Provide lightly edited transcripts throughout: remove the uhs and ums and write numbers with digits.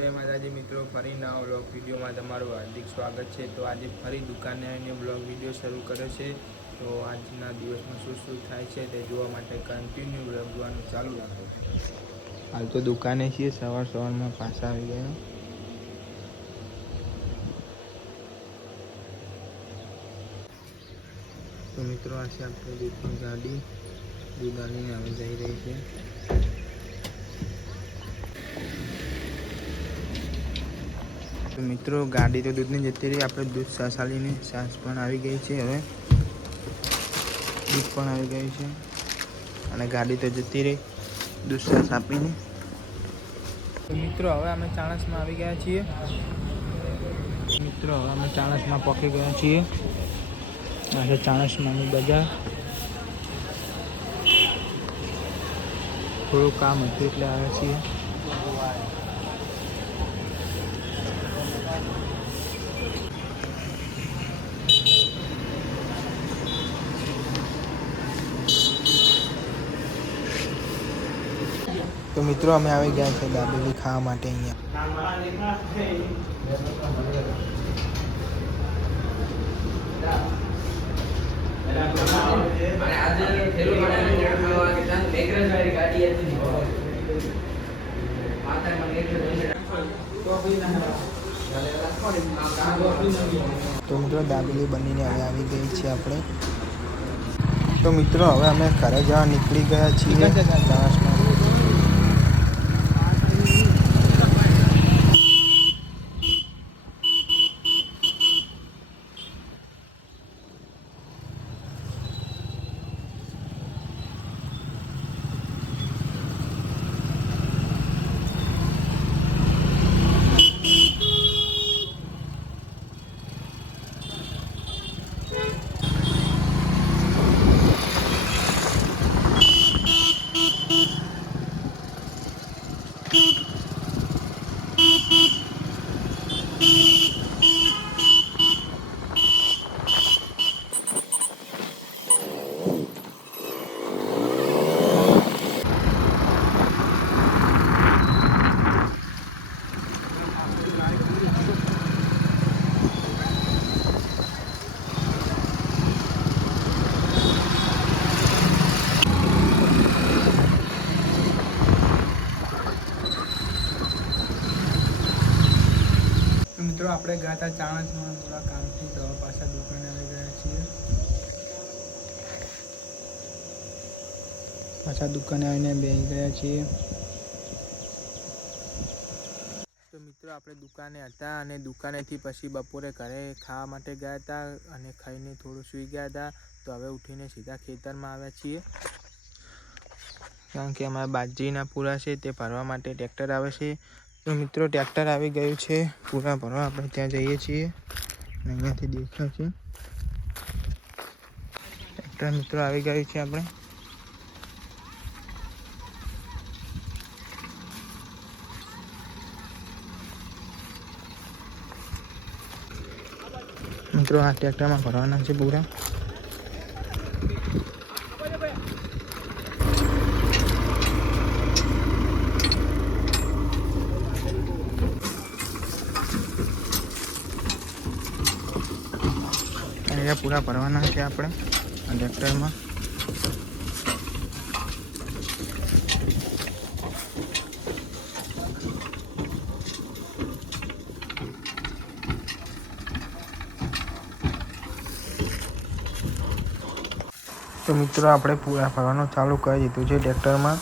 जय माताजी मित्रों, फरी नवा व्लॉग विडियो में तमारुं हार्दिक स्वागत है। तो आज फरी दुकाने आवीने व्लॉग विडियो शुरू कर्यो छे। तो आजना दिवस में शुं शुं थाय छे ते जोवा माटे कन्टिन्यू व्लॉग जोवानुं चालू राखो। हाल तो दुकाने छीए, सवार में पाछा आवी गया। तो मित्रों आ छे आपणी दूधनी गाड़ी, दूध आवीने हवे जई रही छे। तो मित्रों गाड़ी तो दूध नहीं जती रही, आप दूध सासाली ने सास पण आई गई है। हवे दूध पण आई गई है और गाड़ी तो जती रही दूध सास आपी ने। तो मित्रों हवे अमे चाणस में आई गया छीए। मित्रों हवे अमे चाणस में पहुंची गया छीए। आ चाणस में बजार थोड़ું काम હતું એટલે આવ્યા છીએ। तो मित्रों अमे આવી ગયા છે દાબેલી ખાવા માટે અહીંયા। तो मित्रों दाबेली बनीने હવે આવી ગઈ છે આપણે। तो मित्रों હવે અમે ઘરે જવા નીકળી ગયા છીએ। मित्रों આપણે ગયા હતા ચાણસમાં થોડા કામથી, તો પાછા દુકાને આવી ગયા છીએ। પાછા દુકાને આવીને બેસી ગયા છીએ। તો મિત્રો આપણે દુકાને હતા અને દુકાનેથી પછી બપોરે ઘરે ખાવા માટે ગયા હતા અને ખાઈને થોડું સૂઈ ગયા હતા। તો હવે ઉઠીને સીધા ખેતરમાં આવ્યા છીએ, કારણ કે અમારા બાજરીના પૂરા છે તે ભરવા માટે ટ્રેક્ટર આવે છે। तो मित्रों ट्रेक्टर આવી ગયું છે પૂરા ભરવા। આપણે ત્યાં જઈએ છીએ અને અહીંયાથી દેખાય છે ટ્રેક્ટર મિત્રો આવી ગયું છે આપણે। મિત્રો આ ટ્રેક્ટરમાં ભરવાના છે પૂરા। पूरा भरवाना है अपने ट्रेक्टर में। तो मित्रों आपणे पूरा भरवानो चालू कर दीधुं छे ट्रेक्टर में।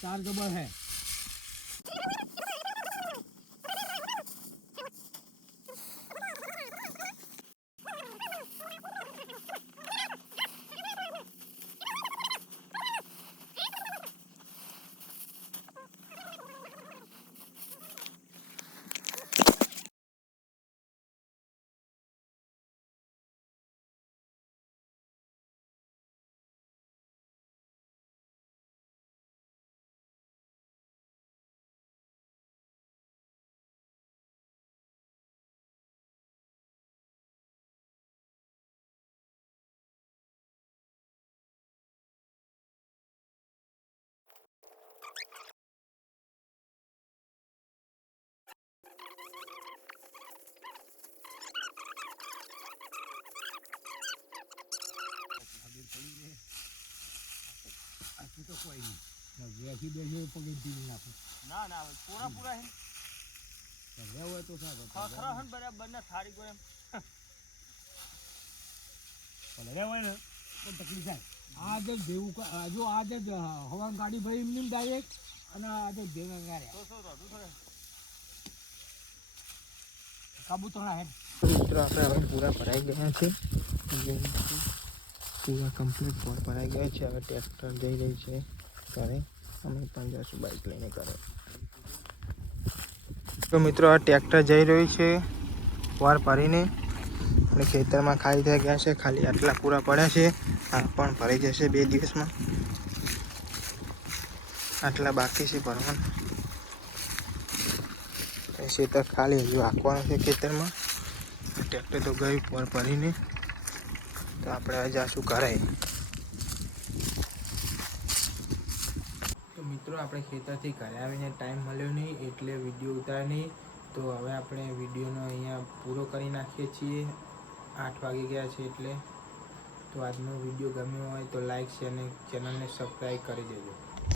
चार जबर है। કોઈ નહીં બેસી બેસી પગે ઢીલી નાખો. ના ના પૂરા પૂરા હે ઘરે હોય તો સારું. ખરા હન બરાબર ના થારી ગયો એમ ઘરે હોય ને તો તકલીફ થાય. આ જે જેવું જો આ જે હવાની ગાડી ભરી એમને ડાયરેક્ટ અને આ જે ભેગા કર્યા કાબુતરા હે. મિત્રો આપણે હવે પૂરા ભરાઈ ગયા છે. પૂરા કમ્પ્લીટ ભરાઈ ગયા છે. હવે ટ્રેક્ટર જઈ રહી છે ઘરે. અમે પણ જઈશું બાઇક લઈને ઘરે. તો મિત્રો આ ટ્રેક્ટર જઈ રહ્યું છે વાર ભરીને અને ખેતરમાં ખાલી થઈ ગયા છે. ખાલી આટલા પૂરા પડ્યા છે. આ પણ ભરાઈ જશે 2 દિવસમાં. આટલા બાકી છે ભરવાનું. ખેતર ખાલી હજુ હાંકવાનું છે ખેતરમાં. ટ્રેક્ટર તો ગયું પર ભરીને. તો આપણે હવે જઈશું ઘરે. તો મિત્રો આપણે ખેતરથી ઘરે આવીને ટાઈમ મળ્યો નહીં એટલે વિડીયો ઉતાર્યો નહીં. તો હવે આપણે વિડીયોનો અહીંયા પૂરો કરી નાખીએ છીએ. 8 વાગી ગયા છે એટલે. તો આજનો વિડીયો ગમ્યો હોય તો લાઈક શેર અને ચેનલને સબસ્ક્રાઈબ કરી દેજો.